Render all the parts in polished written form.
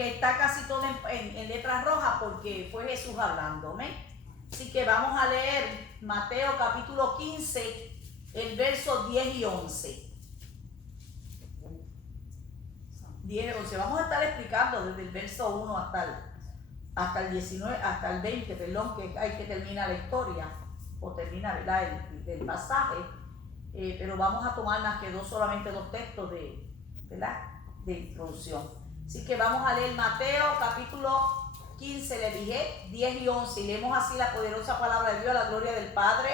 que está casi todo en letras rojas porque fue Jesús hablando. ¿Me? Así que vamos a leer Mateo capítulo 15, el verso 10 y 11. 10 y 11. Vamos a estar explicando desde el verso 1 hasta el 19, hasta el 20, perdón, que hay que terminar la historia, o termina, ¿verdad?, el pasaje, pero vamos a tomar más que solamente dos textos ¿verdad?, de introducción. Así que vamos a leer Mateo capítulo 15, le dije, 10 y 11, y leemos así la poderosa palabra de Dios, a la gloria del Padre,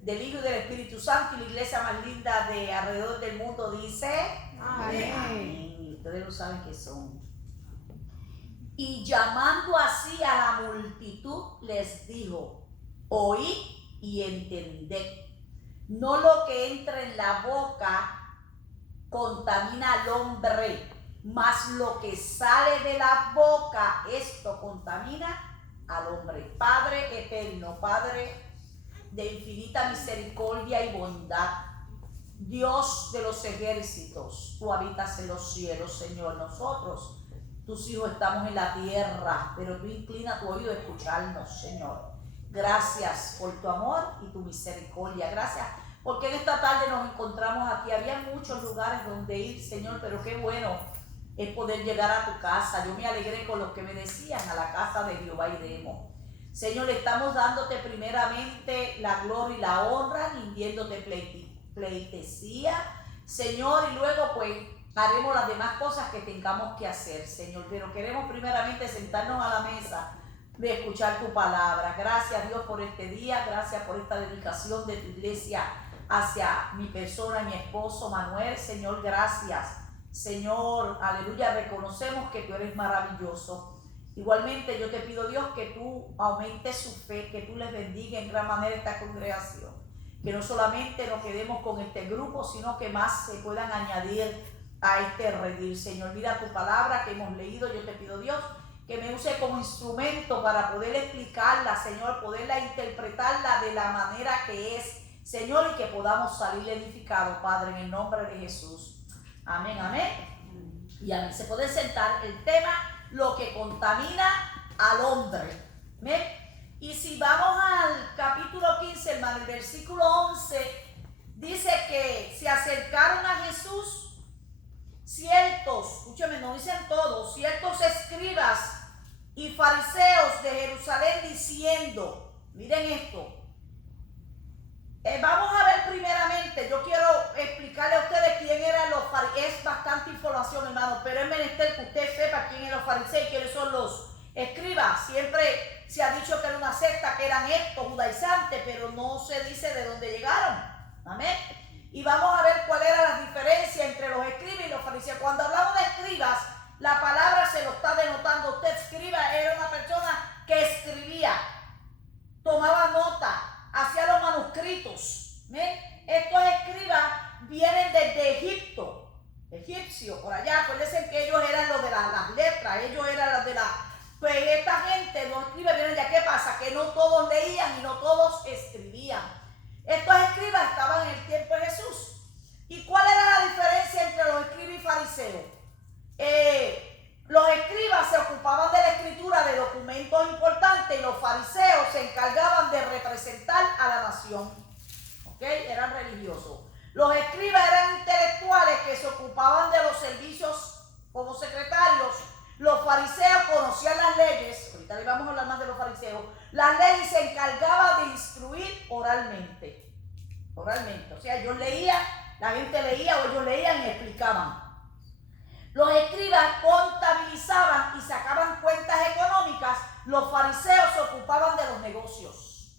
del Hijo y del Espíritu Santo, y la iglesia más linda de alrededor del mundo dice, amén. Amén. Ustedes lo saben que son. Y llamando así a la multitud, les dijo, oíd y entended. No lo que entra en la boca contamina al hombre, mas lo que sale de la boca, esto contamina al hombre. Padre eterno, Padre de infinita misericordia y bondad, Dios de los ejércitos, tú habitas en los cielos, Señor. Nosotros, tus hijos, estamos en la tierra, pero tú inclina tu oído a escucharnos, Señor. Gracias por tu amor y tu misericordia. Gracias porque en esta tarde nos encontramos aquí. Había muchos lugares donde ir, Señor, pero qué bueno es poder llegar a tu casa. Yo me alegré con los que me decían, a la casa de Jehová iremos. Señor, estamos dándote primeramente la gloria y la honra, rindiéndote pleitesía, Señor, y luego pues haremos las demás cosas que tengamos que hacer, Señor. Pero queremos primeramente sentarnos a la mesa de escuchar tu palabra. Gracias, Dios, por este día. Gracias por esta dedicación de tu iglesia hacia mi persona y mi esposo Manuel. Señor, gracias. Señor, aleluya, reconocemos que tú eres maravilloso. Igualmente yo te pido, Dios, que tú aumentes su fe, que tú les bendiga en gran manera esta congregación. Que no solamente nos quedemos con este grupo, sino que más se puedan añadir a este redil. Señor, mira tu palabra que hemos leído. Yo te pido, Dios, que me use como instrumento para poder explicarla, Señor, poderla interpretarla de la manera que es, Señor, y que podamos salir edificados, Padre, en el nombre de Jesús. Amén, amén. Y a mí se puede sentar el tema, lo que contamina al hombre. ¿Amén? Y si vamos al capítulo 15, hermano, el versículo 11, dice que se acercaron a Jesús ciertos, escúcheme, no dicen todos, ciertos escribas y fariseos de Jerusalén diciendo, miren esto, vamos a ver primeramente, yo quiero explicarle a ustedes quién eran los fariseos. Es bastante información, hermano, pero es menester que usted sepa quién eran los fariseos y quiénes son los escribas. Siempre se ha dicho que era una secta, que eran estos judaizantes, pero no se dice de dónde llegaron. Amén. Y vamos a ver cuál era la diferencia entre los escribas y los fariseos. Cuando hablamos de escribas, la palabra se lo está denotando. Usted, escriba, era una persona que escribía, tomaba nota, hacía los manuscritos. ¿Ven? Estos escribas vienen desde Egipto, egipcio, por allá. Acuérdense que ellos eran los de las letras, ellos eran los de la... Pues esta gente, los escribas vienen de... ¿Qué pasa? Que no todos leían y no todos escribían. Estos escribas estaban en el tiempo de Jesús. ¿Y cuál era la diferencia entre los escribas y fariseos? Los escribas se ocupaban de la escritura de documentos importantes y los fariseos se encargaban de representar a la nación. ¿Ok? Eran religiosos. Los escribas eran intelectuales que se ocupaban de los servicios como secretarios. Los fariseos conocían las leyes. Ahorita le vamos a hablar más de los fariseos. Las leyes se encargaban de instruir oralmente. Oralmente. O sea, ellos leían, la gente leía o ellos leían y explicaban. Los escribas contabilizaban y sacaban cuentas económicas. Los fariseos se ocupaban de los negocios.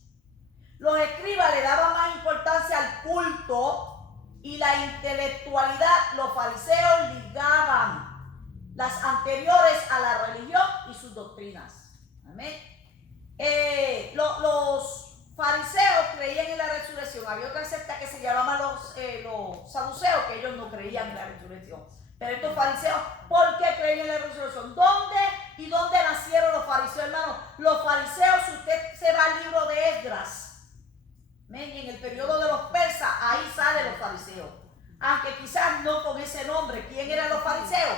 Los escribas le daban más importancia al culto y la intelectualidad. Los fariseos ligaban las anteriores a la religión y sus doctrinas. Amén. Los fariseos creían en la resurrección. Había otra secta que se llamaban los saduceos, que ellos no creían en la resurrección. Pero estos fariseos, ¿por qué creían en la resurrección? ¿Dónde nacieron los fariseos, hermanos? Los fariseos, si usted se va al libro de Esdras, en el periodo de los persas, ahí salen los fariseos. Aunque quizás no con ese nombre. ¿Quién eran los fariseos?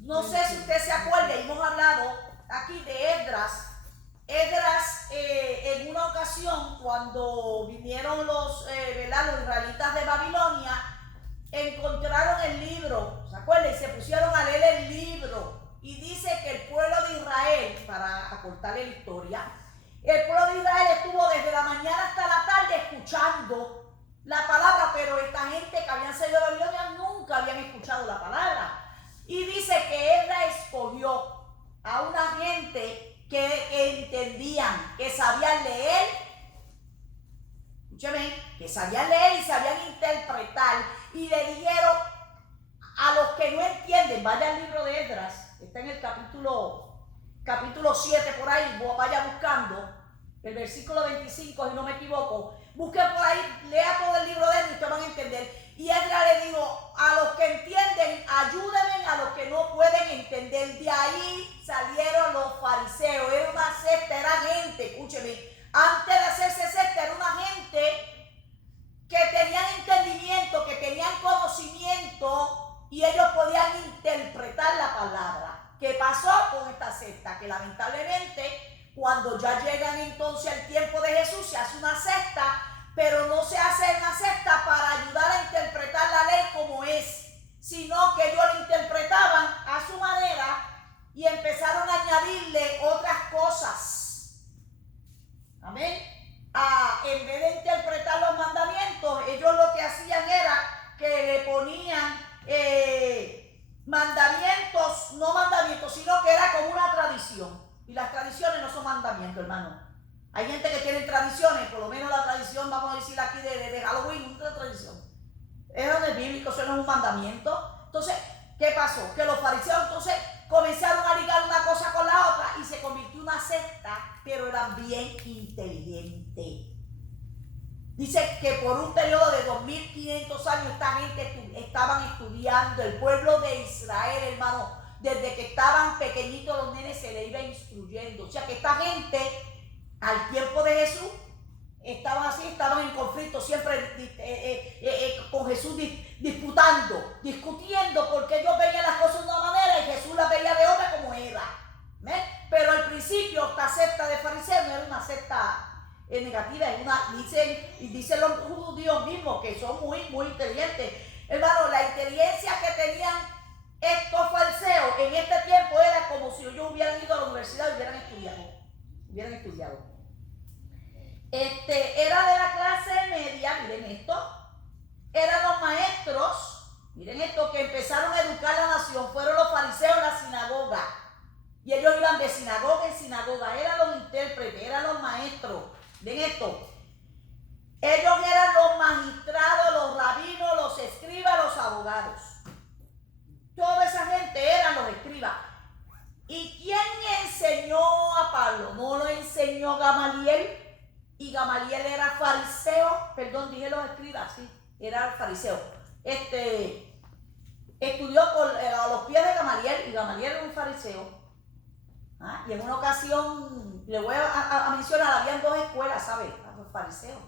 No sé si usted se acuerda, hemos contarle la historia. El pueblo de Israel estuvo desde la mañana hasta la tarde escuchando la palabra, pero esta gente que habían salido de Babilonia nunca habían escuchado la palabra. Y dice que Esdras escogió a una gente que entendían, que sabían leer, escúcheme, que sabían leer y sabían interpretar, y le dijeron a los que no entienden, vaya al libro de Esdras, está en el capítulo 7 por ahí, vaya buscando el versículo 25, si no me equivoco, busquen por ahí, lea todo el libro de Esdras y ustedes van a entender. Y Esdras le dijo, a los que entienden, ayúdenme, a los que no pueden entender. De ahí salieron los fariseos, era una secta, era gente, escúcheme, antes de hacerse secta, era una gente que tenían entendimiento, que tenían conocimiento, y ellos podían interpretar la palabra. ¿Qué pasó con esta secta? Que lamentablemente, cuando ya llegan entonces al tiempo de Jesús, se hace una secta, pero no se hace una secta para ayudar a interpretar la ley como es, sino que ellos lo interpretaban a su manera y empezaron a añadirle otras cosas. Amén. En vez de interpretar los mandamientos, ellos lo que hacían era que le ponían mandamientos, no mandamientos, sino que era como una tradición. Y las tradiciones no son mandamientos, hermano. Hay gente que tiene tradiciones, por lo menos la tradición, vamos a decir aquí de Halloween, una tradición. Es donde es bíblico, eso no es un mandamiento. Entonces, ¿qué pasó? Que los fariseos entonces comenzaron a ligar una cosa con la otra y se convirtió en una secta, pero eran bien inteligentes. Dice que por un periodo de 2500 años esta gente estaban estudiando, el pueblo de Israel, hermano, desde que estaban pequeñitos los nenes se les iba instruyendo. O sea que esta gente, al tiempo de Jesús, estaban en conflicto, siempre con Jesús discutiendo, porque ellos veían las cosas de una manera y Jesús las veía de otra como era. ¿Ves? Pero al principio esta secta de fariseos no era una secta negativa, dicen los judíos mismos que son muy inteligentes. Hermano, la inteligencia que tenían estos fariseos en este tiempo era como si ellos hubieran ido a la universidad y hubieran estudiado. Era de la clase media, miren esto, eran los maestros, miren esto, que empezaron a educar a la nación, fueron los fariseos en la sinagoga, y ellos iban de sinagoga en sinagoga, eran los intérpretes, eran los maestros, miren esto, ellos eran los magistrados, los rabinos, los escribas, los abogados, toda esa gente eran los escribas. ¿Y quién enseñó a Pablo? No lo enseñó Gamaliel. Y Gamaliel era fariseo, dije los escribas, sí, era fariseo. Estudió a los pies de Gamaliel, y Gamaliel era un fariseo. Y en una ocasión, le voy a mencionar, habían dos escuelas, ¿sabes? Los fariseos.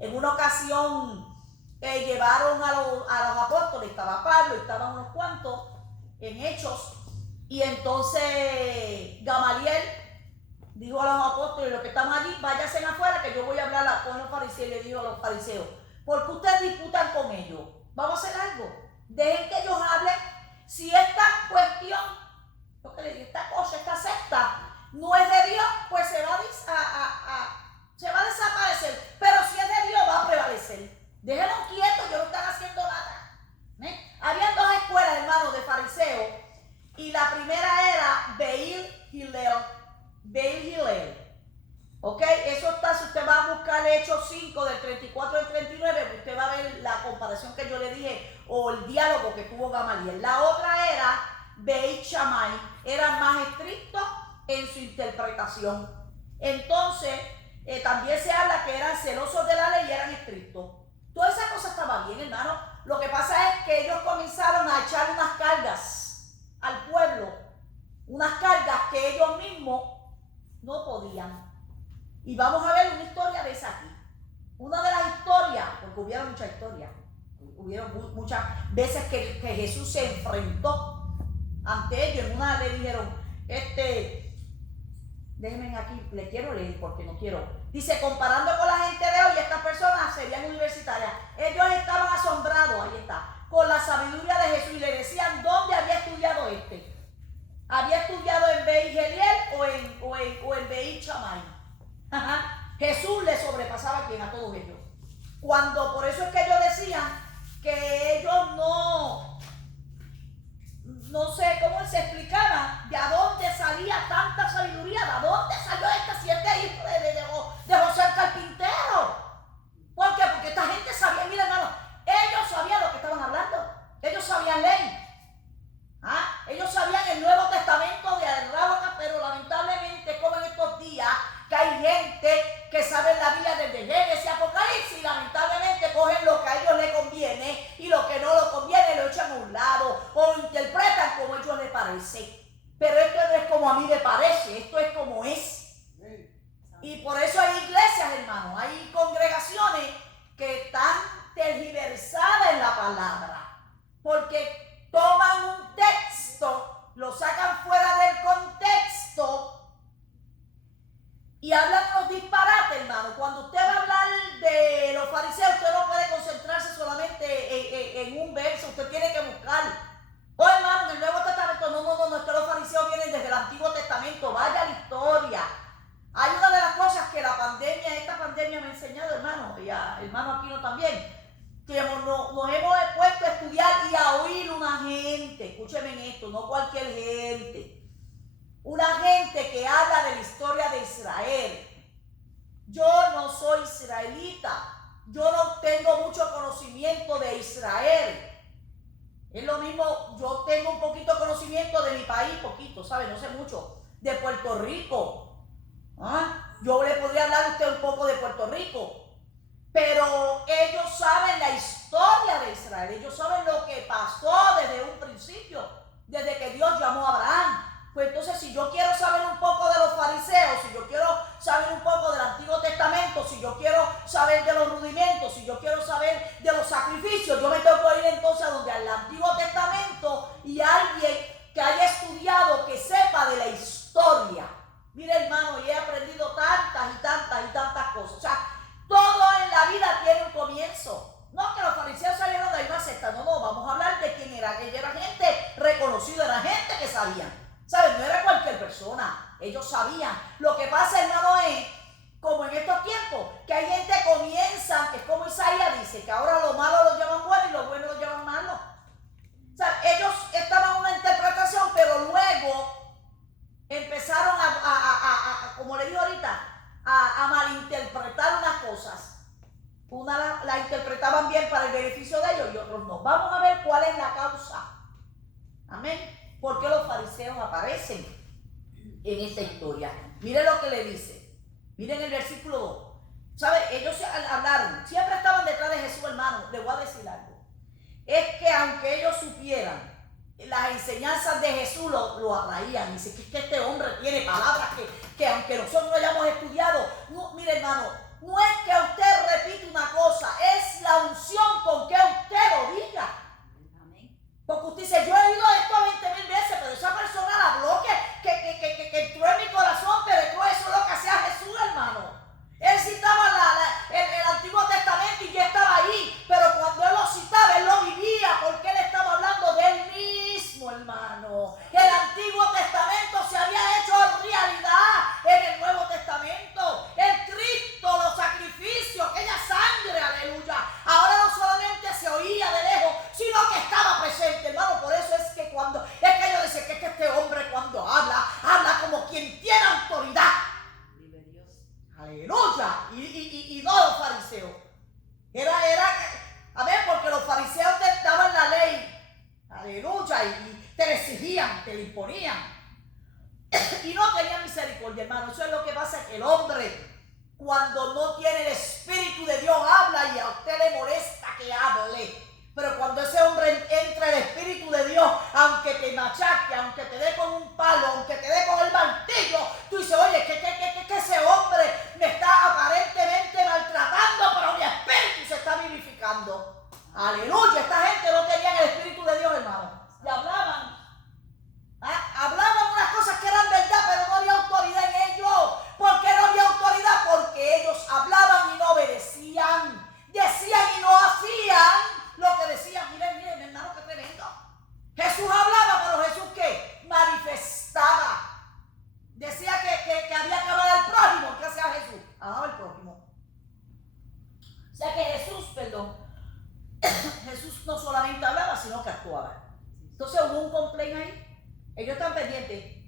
En una ocasión llevaron a los apóstoles, estaba Pablo, estaban unos cuantos en Hechos, y entonces Gamaliel dijo a los apóstoles, los que están allí, váyanse afuera que yo voy a hablar con los fariseos. Y le dijo a los fariseos, ¿por qué ustedes disputan con ellos? Vamos a hacer algo, dejen que ellos hablen. Si esta cuestión, lo que le digo, esta cosa, esta secta, no es de Dios, pues se va a desaparecer. Pero si es de Dios, va a prevalecer. Déjenlos quietos, ellos no están haciendo nada. Habían dos escuelas, hermanos, de fariseos, y la primera era Beil Hillel. Ok, eso está, si usted va a buscar Hechos 5 del 34 al 39, usted va a ver la comparación que yo le dije o el diálogo que tuvo Gamaliel. La otra era Beit Shammai, eran más estrictos en su interpretación. Entonces, también se habla que eran celosos de la ley y eran estrictos. Toda esa cosa estaba bien, hermano. Lo que pasa es que ellos comenzaron a echar unas cargas al pueblo, unas cargas que ellos mismos no podían. Y vamos a ver una historia de esa aquí. Una de las historias, porque hubieron muchas historias, hubieron muchas veces que Jesús se enfrentó ante ellos. En una le dijeron, déjenme aquí, le quiero leer porque no quiero. Dice, comparando con la gente de hoy, estas personas serían universitarias. Ellos estaban asombrados, ahí está, con la sabiduría de Jesús, y le decían, ¿dónde había estudiado este? ¿Había estudiado en Beit Hillel o Jesús le sobrepasaba a todos ellos. Cuando, por eso es que ellos decían que ellos no sé cómo se explicaba de a dónde salía tanta sabiduría, de a dónde salió esta siete hijo de José el carpintero. ¿Por qué? Porque esta gente sabía, mira hermano, ellos sabían lo que estaban hablando, ellos sabían ley. Ellos sabían el Nuevo Testamento de Arrábaca, pero lamentablemente, como en estos días, que hay gente que sabe la Biblia desde Génesis y Apocalipsis, y lamentablemente cogen lo que a ellos les conviene y lo que no les conviene lo echan a un lado o lo interpretan como a ellos les parece. Pero esto no es como a mí me parece, esto es como es. Y por eso hay iglesias, hermanos, hay congregaciones que están tergiversadas en la palabra, porque toman un texto, lo sacan fuera del contexto y hablan unos disparates, hermano. Cuando usted va a hablar de los fariseos, usted no puede concentrarse solamente en un verso, usted tiene que buscar. Oh, hermano, en el Nuevo Testamento, no, es que los fariseos vienen desde el Antiguo Testamento, vaya la historia. Hay una de las cosas que esta pandemia me ha enseñado, hermano, y a hermano Aquino también, que nos hemos puesto a estudiar y a oír una gente, escúcheme en esto, no cualquier gente, una gente que habla de la historia de Israel. Yo no soy israelita, yo no tengo mucho conocimiento de Israel. Es lo mismo, yo tengo un poquito de conocimiento de mi país, poquito, ¿sabe? No sé mucho, de Puerto Rico. Yo le podría hablar a usted un poco de Puerto Rico. Pero ellos saben la historia de Israel, ellos saben lo que pasó desde un principio, desde que Dios llamó a Abraham. Pues entonces, si yo quiero saber un poco de los fariseos, si yo quiero saber un poco del Antiguo Testamento, si yo quiero saber de los rudimentos, si yo quiero saber de los sacrificios, yo me tengo que ir entonces a donde al Antiguo Testamento y alguien que haya estudiado, que sepa de la historia. Mire, hermano, y he aprendido tantas cosas. O sea, todo en la vida tiene un comienzo. No que los fariseos salieron de una secta, no, vamos a hablar de quién era. Ella era gente reconocida, era gente que sabía. ¿Saben? No era cualquier persona, ellos sabían. Lo que pasa, hermano, es como en estos tiempos, que hay gente que comienza, es como Isaías dice, que ahora lo malo lo llaman bueno y lo bueno lo llaman malo. O sea, ellos estaban en una interpretación, pero luego empezaron como le digo ahorita, a malinterpretar unas cosas. Una la interpretaban bien para el beneficio de ellos y otros no. Vamos a ver cuál es la causa. Amén. ¿Por qué los fariseos aparecen en esta historia? Miren lo que le dice. Miren el versículo 2. ¿Sabe? Ellos hablaron, siempre estaban detrás de Jesús, hermano. Le voy a decir algo. Es que aunque ellos supieran las enseñanzas de Jesús, lo atraían. Dice que este hombre tiene palabras que aunque nosotros no hayamos estudiado, no, mire hermano, no es que usted repita una cosa, es la unción con que usted lo diga. Porque usted dice, yo he oído esto 20,000 veces, pero esa persona habló que entró en mi corazón, penetró, eso es lo que hacía Jesús, hermano. Él citaba el Antiguo Testamento y yo estaba ahí, pero cuando él lo citaba, él lo vivía, porque él estaba hablando de él mismo, hermano. El Antiguo Testamento se había hecho realidad en el Nuevo Testamento. El Cristo, los sacrificios, aquella sangre, aleluya. Ahora no solamente se oía de lejos, sino que estaba presente, hermano. Por eso es que ellos dicen que este hombre cuando habla como quien tiene autoridad. Aleluya. Y no los fariseos. A ver, porque los fariseos te daban la ley. Aleluya. Y te la exigían, te la imponían. Y no tenían misericordia, hermano. Eso es lo que pasa, que el hombre, cuando no tiene el Espíritu de Dios, habla y a usted le molesta que hable. Pero cuando ese hombre entra el Espíritu de Dios, aunque te machaque, aunque te dé con un palo, aunque te dé con el martillo, tú dices, oye, que ese hombre me está aparentemente maltratando, pero mi espíritu se está vivificando. Aleluya, esta gente no tenía el Espíritu de Dios, hermano. Y hablaban unas cosas que eran verdad, pero no había autoridad en ellos. ¿Por qué no había autoridad? Porque ellos hablaban y no obedecían. Decían y no hacían lo que decían. Miren, hermano, qué tremendo. Jesús hablaba, pero Jesús ¿qué? Manifestaba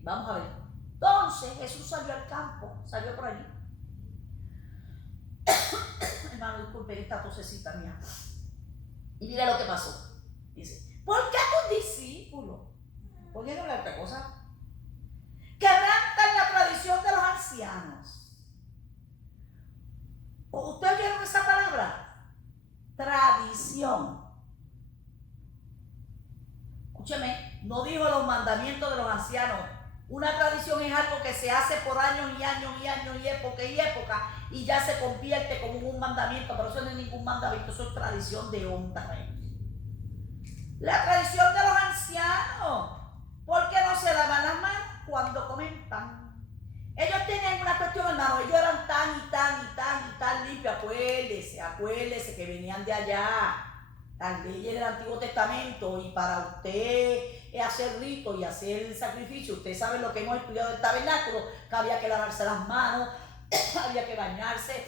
vamos a ver. Entonces Jesús salió al campo, salió por allí. Hermano, disculpe esta tosecita mía. Y mira lo que pasó. Dice, ¿por qué tus discípulos? ¿Por qué no hablar otra cosa? Quebrantan la tradición de los ancianos. ¿Ustedes oyeron esa palabra? Tradición. Escúcheme, no dijo los mandamientos de los ancianos. Una tradición es algo que se hace por años y años y años y época y ya se convierte como un mandamiento, pero eso no es ningún mandamiento, eso es tradición de hombre. La tradición de los ancianos, ¿por qué no se lavan las manos cuando comen pan? Ellos tenían una cuestión, hermano, ellos eran tan limpios. Acuérdese que venían de allá. Las leyes del Antiguo Testamento, y para usted hacer rito y hacer sacrificio, usted sabe lo que hemos estudiado del tabernáculo, que había que lavarse las manos, había que bañarse,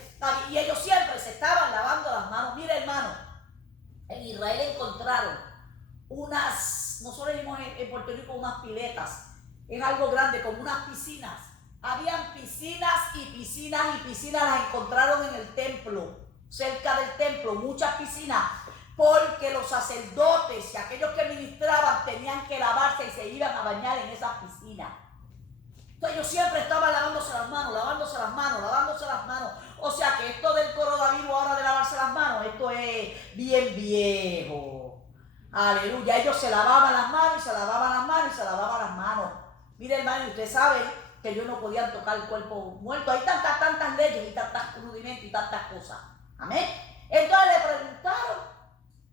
y ellos siempre se estaban lavando las manos. Mire, hermano, en Israel encontraron nosotros vimos en Puerto Rico unas piletas, es algo grande, como unas piscinas. Habían piscinas las encontraron en el templo, cerca del templo, muchas piscinas, porque los sacerdotes y aquellos que ministraban tenían que lavarse y se iban a bañar en esas piscinas. Entonces ellos siempre estaban lavándose las manos. O sea que esto del coronavirus ahora de lavarse las manos, esto es bien viejo. Aleluya, ellos se lavaban las manos y se lavaban las manos. Mire, hermano, usted sabe que ellos no podían tocar el cuerpo muerto. Hay tantas leyes y tantas rudimentos y tantas cosas. Amén. Entonces le preguntaron,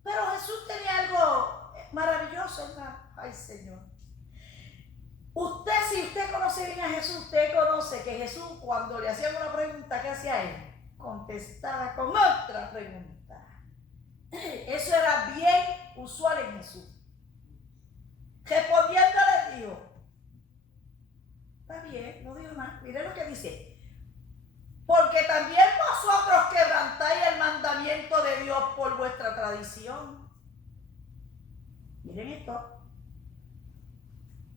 pero Jesús tenía algo maravilloso, hermano. Ay, Señor. Si usted conoce bien a Jesús, usted conoce que Jesús, cuando le hacían una pregunta, ¿qué hacía él? Contestaba con otra pregunta. Eso era bien usual en Jesús. Respondiéndole dijo, está bien, no dijo nada. Mire lo que dice. Porque también vosotros quebrantáis el mandamiento de Dios por vuestra tradición. Miren esto.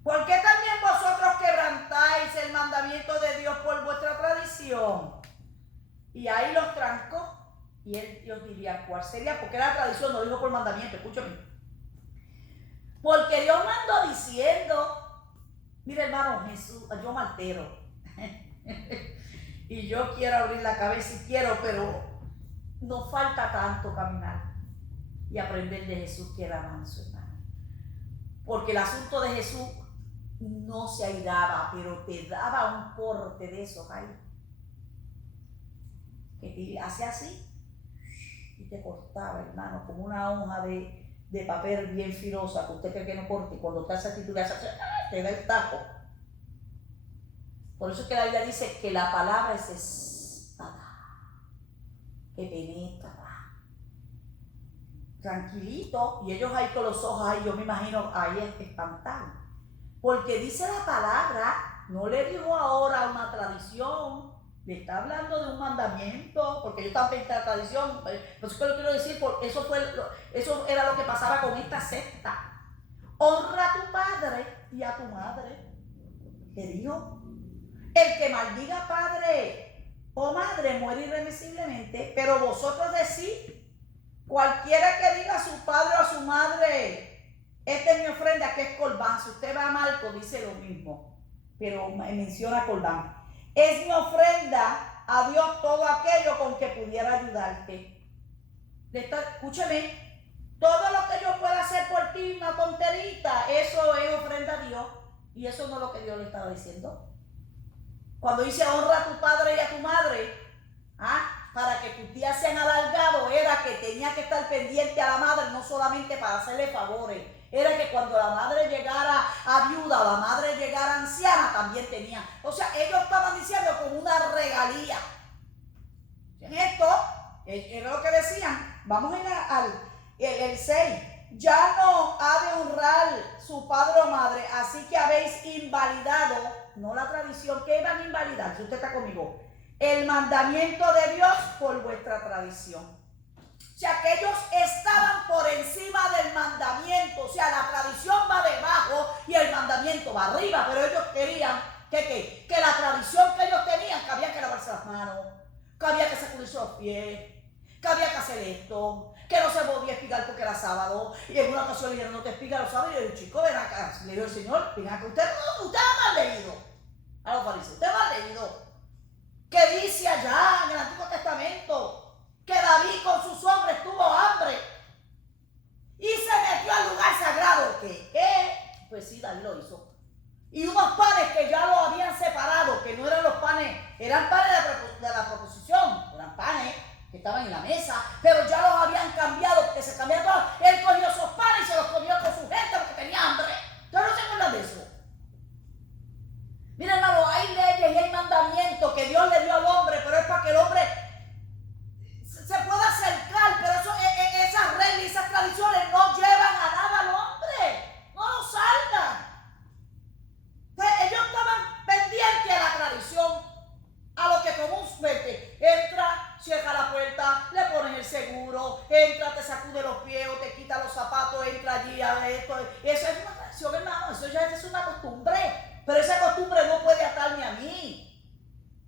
¿Por qué también vosotros quebrantáis el mandamiento de Dios por vuestra tradición? Y ahí los trancó. Y Dios diría, ¿cuál sería? Porque era tradición, no dijo por mandamiento, escúchame. Porque Dios mandó diciendo, mire, hermano, Jesús, yo me altero. Y yo quiero abrir la cabeza y quiero, pero nos falta tanto caminar y aprender de Jesús, que era manso, hermano. Porque el asunto de Jesús no se airaba, pero te daba un corte de esos ahí, que te hacía así y te cortaba, hermano, como una hoja de papel bien filosa, que usted cree que no corte, y cuando te hace así, te da el tajo. Por eso es que la Biblia dice que la palabra es espada, que penetra. Tranquilito, y ellos ahí con los ojos ahí, yo me imagino ahí espantados. Porque dice la palabra, no le dijo ahora una tradición, le está hablando de un mandamiento, porque ellos están pendientes de la tradición. Por eso que lo quiero decir, porque eso era lo que pasaba con esta secta. Honra a tu padre y a tu madre. ¿Qué dijo? El que maldiga padre o madre muere irremisiblemente, pero vosotros decís, cualquiera que diga a su padre o a su madre, esta es mi ofrenda, que es corbán. Si usted va a Marcos, dice lo mismo, pero menciona corbán. Es mi ofrenda a Dios todo aquello con que pudiera ayudarte. Escúcheme, todo lo que yo pueda hacer por ti, una tonterita, eso es ofrenda a Dios. Y eso no es lo que Dios le estaba diciendo. Cuando dice honra a tu padre y a tu madre, para que tus días sean alargados, era que tenía que estar pendiente a la madre, no solamente para hacerle favores. Era que cuando la madre llegara a viuda, la madre llegara anciana, también tenía. O sea, ellos estaban diciendo como una regalía. En esto, era lo que decían. Vamos al 6. Ya no ha de honrar su padre o madre, así que habéis invalidado, no la tradición, ¿qué iban a invalidar? Si usted está conmigo, el mandamiento de Dios por vuestra tradición. O sea, que ellos estaban por encima del mandamiento. O sea, la tradición va debajo y el mandamiento va arriba, pero ellos querían pies, que había que hacer esto, que no se podía espigar porque era sábado. Y en una ocasión le dijeron, no te espigas los sábados. Y yo le dije, chico, ven acá. Le dijo el Señor, ven acá, usted no me ha leído. A los fariseos, usted no ha leído. Que dice allá en el Antiguo Testamento que David con sus hombres tuvo hambre y se metió al lugar sagrado. ¿Qué? Pues sí, David lo hizo. Y unos panes que ya lo habían separado, que no eran los panes, eran panes de la proposición, eran panes que estaban en la mesa, pero ya los habían cambiado, porque se cambiaron todos. Él cogió esos panes y se los comió con su gente porque tenía hambre. ¿Ustedes no se acuerdan de eso? Miren, hermano, hay leyes y hay mandamientos que Dios le dio al hombre, pero es para que el hombre se pueda acercar, pero esas reglas y esas tradiciones no llevan a nada al hombre, no lo salgan. Entonces, ellos estaban pendientes a la tradición, a lo que comúnmente entra, cierra la puerta, le pones el seguro, entra, te sacude los pies o te quita los zapatos, entra allí a ver esto. Eso es una tradición, hermano, eso ya es una costumbre. Pero esa costumbre no puede atarme a mí.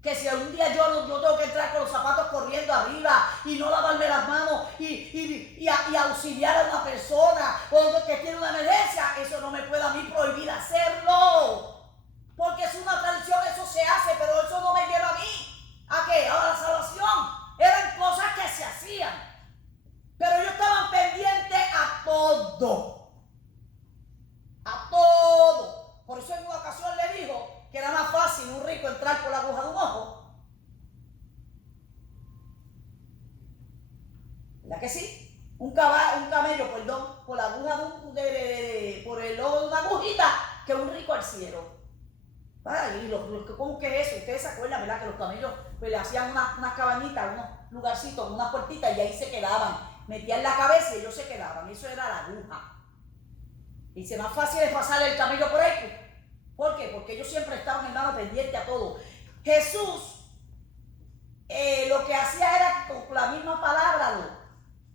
Que si algún día yo tengo que entrar con los zapatos corriendo arriba y no lavarme las manos y auxiliar a una persona o que tiene una emergencia, eso no me puede a mí prohibir hacerlo. Porque es una tradición, eso se hace, pero eso no me lleva a mí. ¿A qué? A la salvación. Eran cosas que se hacían. Pero ellos estaban pendientes a todo. A todo. Por eso en una ocasión le dijo que era más fácil un rico entrar por la aguja de un ojo. ¿Verdad que sí? Un camello, perdón, por la aguja por el ojo de una agujita, que un rico al cielo. Y ¿cómo que es eso? Ustedes se acuerdan, ¿verdad? Que los camellos pues, le hacían unas cabañitas, unos lugarcitos, unas puertitas y ahí se quedaban. Metían la cabeza y ellos se quedaban. Eso era la aguja. Y dice, más fácil es pasar el camello por ahí. ¿Por qué? Porque ellos siempre estaban, hermano, pendientes a todo. Jesús lo que hacía era con la misma palabra.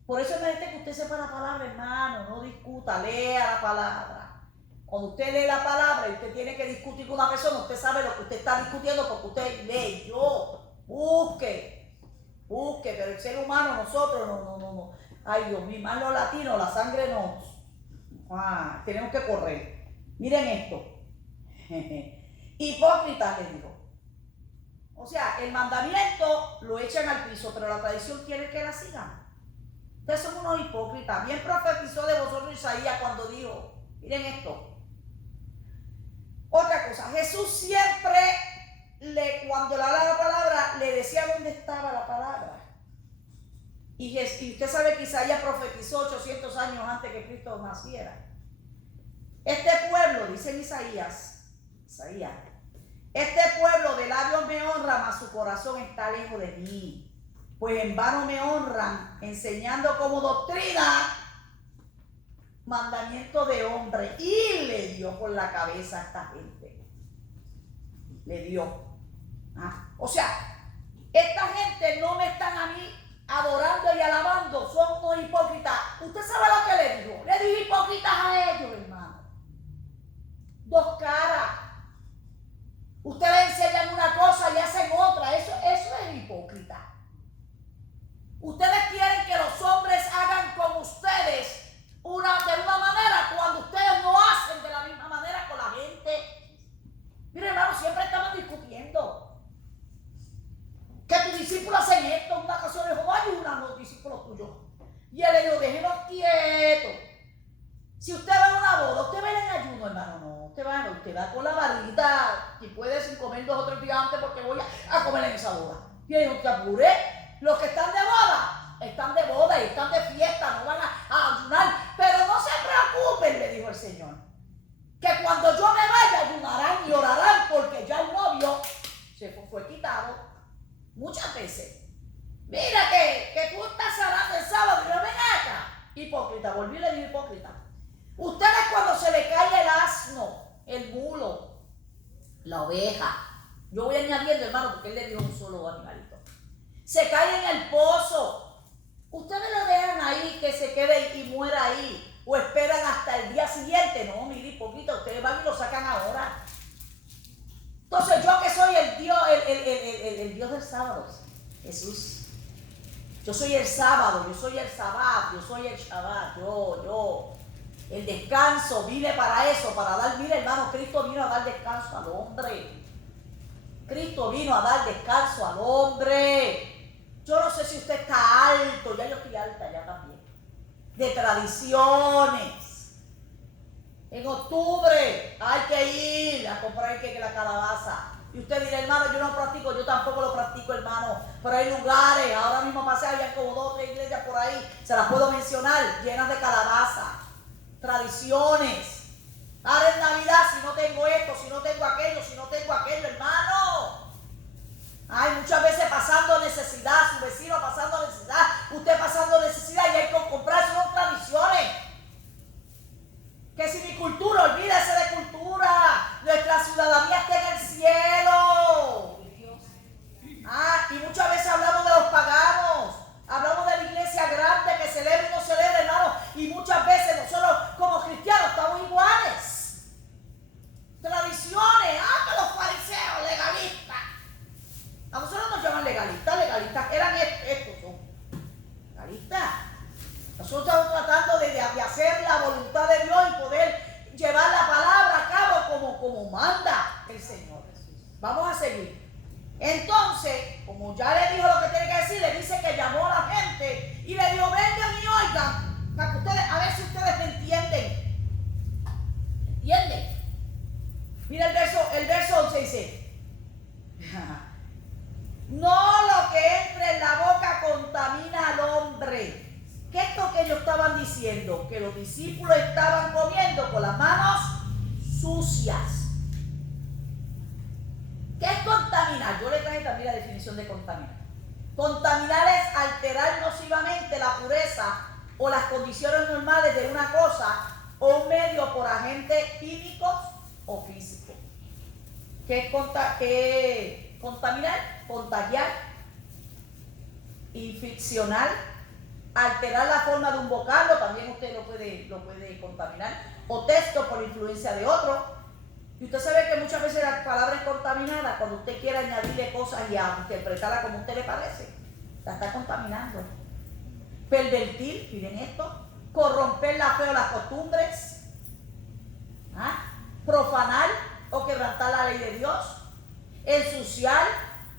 Por eso es necesita que usted sepa la palabra, hermano. No discuta, lea la palabra. Cuando usted lee la palabra y usted tiene que discutir con una persona, usted sabe lo que usted está discutiendo porque usted leyó. Busque. Pero el ser humano, nosotros, no. Ay, Dios mío, más los latinos, la sangre nos... tenemos que correr. Miren esto. Hipócritas, le dijo. O sea, el mandamiento lo echan al piso, pero la tradición quiere que la sigan. Ustedes son unos hipócritas. Bien profetizó de vosotros Isaías cuando dijo, miren esto. Otra cosa, Jesús siempre, cuando le hablaba la palabra, le decía dónde estaba la palabra. Y usted sabe que Isaías profetizó 800 años antes que Cristo naciera. Este pueblo, dice Isaías, este pueblo de labios me honra, mas su corazón está lejos de mí. Pues en vano me honran, enseñando como doctrina mandamiento de hombre. Y le dio por la cabeza a esta gente. Le dio. O sea, esta gente no me están a mí adorando y alabando, son unos hipócritas. ¿Usted sabe lo que le dijo? Le dijo hipócritas a ellos, hermano. Dos caras. Ustedes enseñan una cosa y hacen otra. Eso es hipócrita. Ustedes quieren que los hombres hagan con ustedes de una manera cuando ustedes no hacen de la misma manera con la gente. Mire, hermano, siempre estamos discutiendo. Que tus discípulos hacen esto. En una ocasión dijo, no ayunan los discípulos tuyos. Y él le dijo, déjenos quietos. Si usted va a una boda, usted va en ayuno, hermano, no. Usted va con la varita y puede sin comer 2 o 3 días antes porque voy a comer en esa boda. Y él dijo, te apure. Los que están de boda y están de fiesta, no van a ayunar. Pero no se preocupen, le dijo el Señor. Que cuando yo me vaya, ayunarán y orarán porque ya el novio se fue quitado muchas veces. Mira que tú estás sanando el sábado y no ven acá. Hipócrita, volví a decir hipócrita. Ustedes cuando se le cae el asno, el mulo, la oveja, yo voy añadiendo, hermano, porque él le dio un solo animalito, se cae en el pozo, ustedes lo dejan ahí que se quede y muera ahí, o esperan hasta el día siguiente. No, mire, hipócrita, ustedes van y lo sacan ahora. Entonces yo que soy el Dios del sábado, Jesús, Yo soy el sábado, yo soy el sabbat, yo soy el shabbat, yo. El descanso, vine para eso, para dar, mire hermano, Cristo vino a dar descanso al hombre. Cristo vino a dar descanso al hombre. Yo no sé si usted está alto, ya yo estoy alta ya también. De tradiciones. En octubre hay que ir a comprar que la calabaza. Y usted dirá, hermano, yo no practico, yo tampoco lo practico, hermano. Pero hay lugares, ahora mismo pasé, había como 2 o 3 iglesias por ahí, se las puedo mencionar, llenas de calabaza. Tradiciones. Ahora es Navidad, si no tengo esto, si no tengo aquello, hermano. Ay, muchas veces pasando necesidad, su vecino pasando necesidad, usted pasando necesidad y hay que comprarse unas tradiciones. Que si mi cultura, olvídese de cultura. Nuestra ciudadanía está en el cielo. Y muchas veces hablamos de los paganos. Hablamos de la iglesia grande que celebra y no celebra, hermano. Y muchas veces nosotros como cristianos estamos iguales. Tradiciones. Que los fariseos, legalistas. A nosotros nos llaman legalistas. Legalistas eran estos son. Legalistas. Nosotros estamos tratando de hacer la voluntad de Dios y poder llevar la palabra a cabo como manda el Señor. Vamos a seguir. Entonces, como ya le dijo lo que tiene que decir, le dice que llamó a la gente y le dijo, vengan y oigan, para que ustedes, a ver si ustedes me entienden. ¿Entienden? Mira el verso 11 dice, no lo que entre en la boca contamina al hombre. ¿Qué es lo que ellos estaban diciendo? Que los discípulos estaban comiendo con las manos sucias. ¿Qué es contaminar? Yo le traje también la definición de contaminar. Contaminar es alterar nocivamente la pureza o las condiciones normales de una cosa o un medio por agentes químicos o físicos. ¿Qué es contaminar? Contagiar, infeccionar, alterar la forma de un vocablo, también usted lo puede contaminar, o texto por influencia de otro. Y usted sabe que muchas veces la palabra es contaminada cuando usted quiere añadirle cosas y a interpretarla como a usted le parece. La está contaminando. Pervertir, miren esto, corromper la fe o las costumbres, profanar o quebrantar la ley de Dios, ensuciar,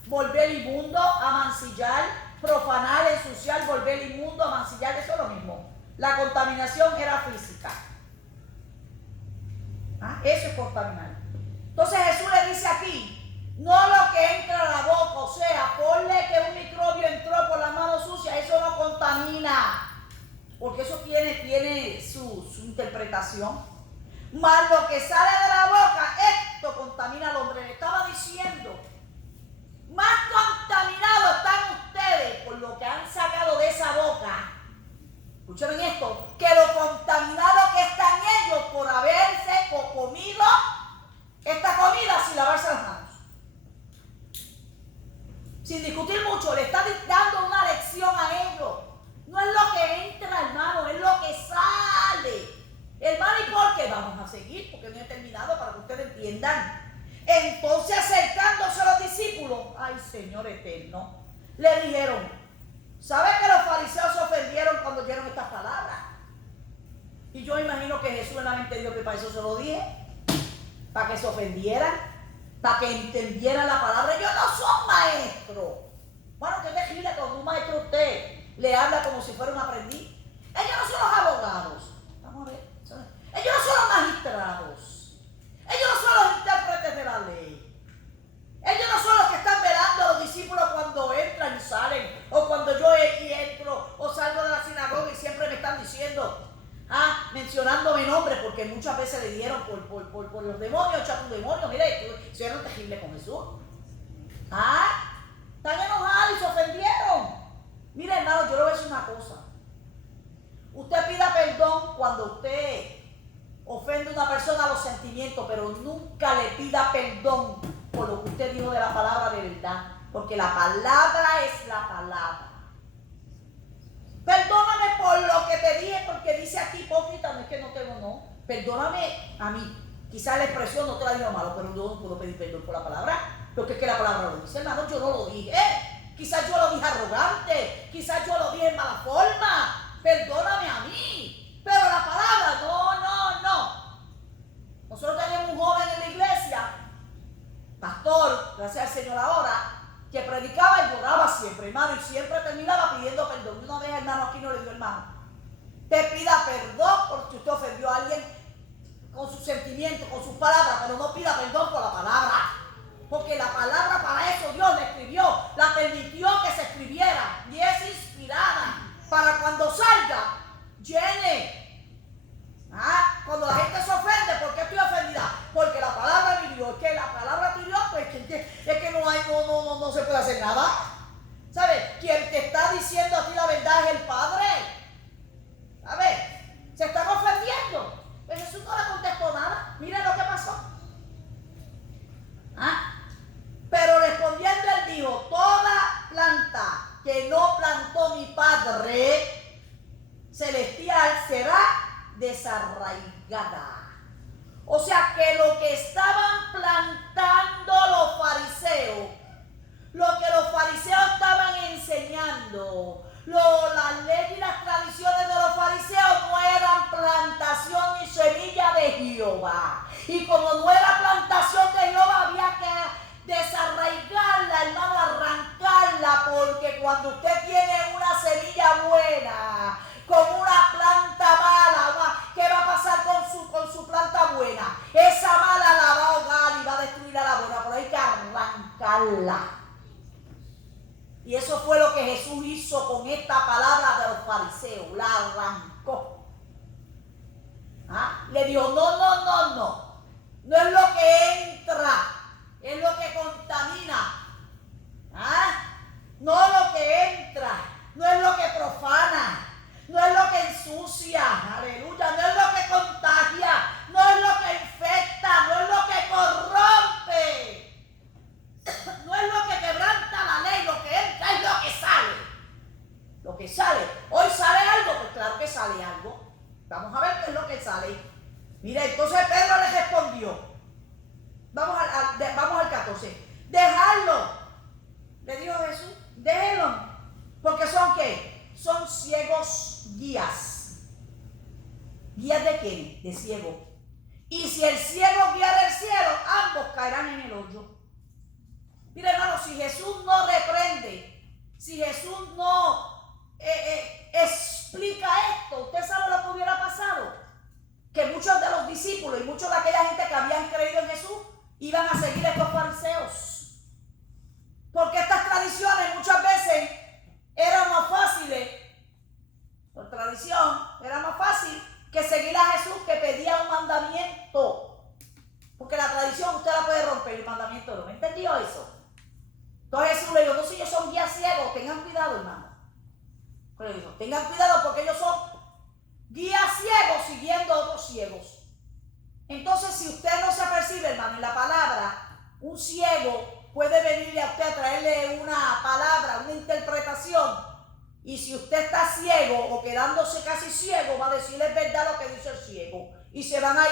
volver inmundo, amancillar, profanar, ensuciar, volver inmundo, amancillar, eso es lo mismo. La contaminación era física. Eso es contaminar. Entonces Jesús le dice aquí, no lo que entra a la boca, o sea, ponle que un microbio entró por la mano sucia, eso no contamina, porque eso tiene su interpretación. Mas lo que sale de la boca, esto contamina al hombre. Le estaba diciendo, más contaminados están ustedes por lo que han sacado de esa boca. Escuchen esto, que lo contaminados que están ellos por haberse comido esta comida sin lavarse las manos. Sin discutir mucho, le está dando una lección a ellos. No es lo que entra, hermano, es lo que sale. Hermano, ¿y por qué? Vamos a seguir, porque no he terminado para que ustedes entiendan. Entonces, acercándose a los discípulos, ay Señor eterno, le dijeron, ¿sabes que los fariseos se ofendieron cuando oyeron estas palabras? Y yo imagino que Jesús en la mente dijo que para eso se lo dije, para que se ofendieran, para que entendieran la palabra. Ellos no son maestros. Bueno, qué terrible cuando un maestro a usted le habla como si fuera un aprendiz. Ellos no son los abogados. Vamos a ver. Ellos no son los magistrados. Ellos no son los intérpretes de la ley. Ellos no son los que están velando a los discípulos cuando entran y salen, o cuando yo entro o salgo de la sinagoga y siempre me están diciendo, mencionándome nombre, porque muchas veces le dieron por los demonios, echar un demonio. Mire, hicieron terrible con Jesús. Están enojados y se ofendieron. Mire, hermano, yo le voy a decir una cosa. Usted pida perdón cuando usted ofende a una persona a los sentimientos, pero nunca le pida perdón por lo que usted dijo de la palabra de verdad, porque la palabra es la palabra. Perdóname por lo que te dije, porque dice aquí hipócrita, no es que no tengo, no. Perdóname a mí. Quizás la expresión no te la digo malo, pero yo no puedo pedir perdón por la palabra, porque es que la palabra lo dice, hermano, yo no lo dije. quizás yo lo dije arrogante, quizás yo lo dije en mala forma, perdóname a mí. Pero la palabra, no. Nosotros teníamos un joven en la iglesia, pastor, gracias al Señor ahora, que predicaba y lloraba siempre, hermano, y siempre terminaba pidiendo perdón. Y una vez, hermano, aquí no le dio, hermano, te pida perdón porque usted ofendió a alguien con sus sentimientos, con sus palabras, pero no pida perdón por la palabra. Porque la palabra, para eso Dios la escribió, la permitió que se escribiera y es inspirada para cuando salga, llene. Cuando la gente se ofende, ¿por qué estoy ofendida? Porque la palabra vivió. Es que la palabra vivió, pues es que no se puede hacer nada. ¿Sabes? Quien te está diciendo a ti la verdad es el Padre. ¿Sabes? Se están ofendiendo. Pero Jesús no le contestó nada. Miren lo que pasó. Pero respondiendo él dijo, toda planta que no plantó mi Padre celestial será desarraigada. O sea que lo que estaban plantando los fariseos, lo que los fariseos estaban enseñando, las leyes y las tradiciones de los fariseos no eran plantación ni semilla de Jehová. Y como no era plantación de Jehová, había que desarraigarla, hermano, arrancarla, porque cuando usted tiene una semilla buena con una planta mala, ¿qué va a pasar con su planta buena? Esa mala la va a ahogar y va a destruir a la buena, pero hay que arrancarla. Y eso fue lo que Jesús hizo con esta palabra de los fariseos, la arrancó. Le dijo, no es lo que entra, es lo que contamina. No es lo que entra, no es lo que profana, no es lo que ensucia, aleluya, no es lo que contagia, no es lo que infecta, no es lo que corrompe, no es lo que quebranta la ley, lo que entra es lo que sale. Lo que sale, hoy sale algo, pues claro que sale algo. Vamos a ver qué es lo que sale. Mira, entonces Pedro le respondió, vamos al 14, dejarlo, le dijo Jesús, déjenlo, porque son ¿qué? Son ciegos guías. ¿Guías de quién? De ciegos. Y si el ciego guiara el cielo, ambos caerán en el hoyo. Mira, hermano, si Jesús no reprende, si Jesús no explica esto, usted sabe lo que hubiera pasado. Que muchos de los discípulos y muchos de aquella gente que habían creído en Jesús iban a seguir a estos fariseos. Porque estas tradiciones muchas veces eran más fáciles, por tradición, era más fácil que seguir a Jesús que pedía un mandamiento. Porque la tradición usted la puede romper, el mandamiento no. ¿Me entendió eso? Entonces Jesús le dijo, no, si ellos son guías ciegos, tengan cuidado, hermano. Pero le dijo, tengan cuidado porque ellos son guías ciegos siguiendo a otros ciegos. Entonces, si usted no se apercibe, hermano, en la palabra, un ciego puede venirle a usted a traerle una palabra, una interpretación. Y si usted está ciego o quedándose casi ciego, va a decirle verdad lo que dice el ciego. Y se van a ir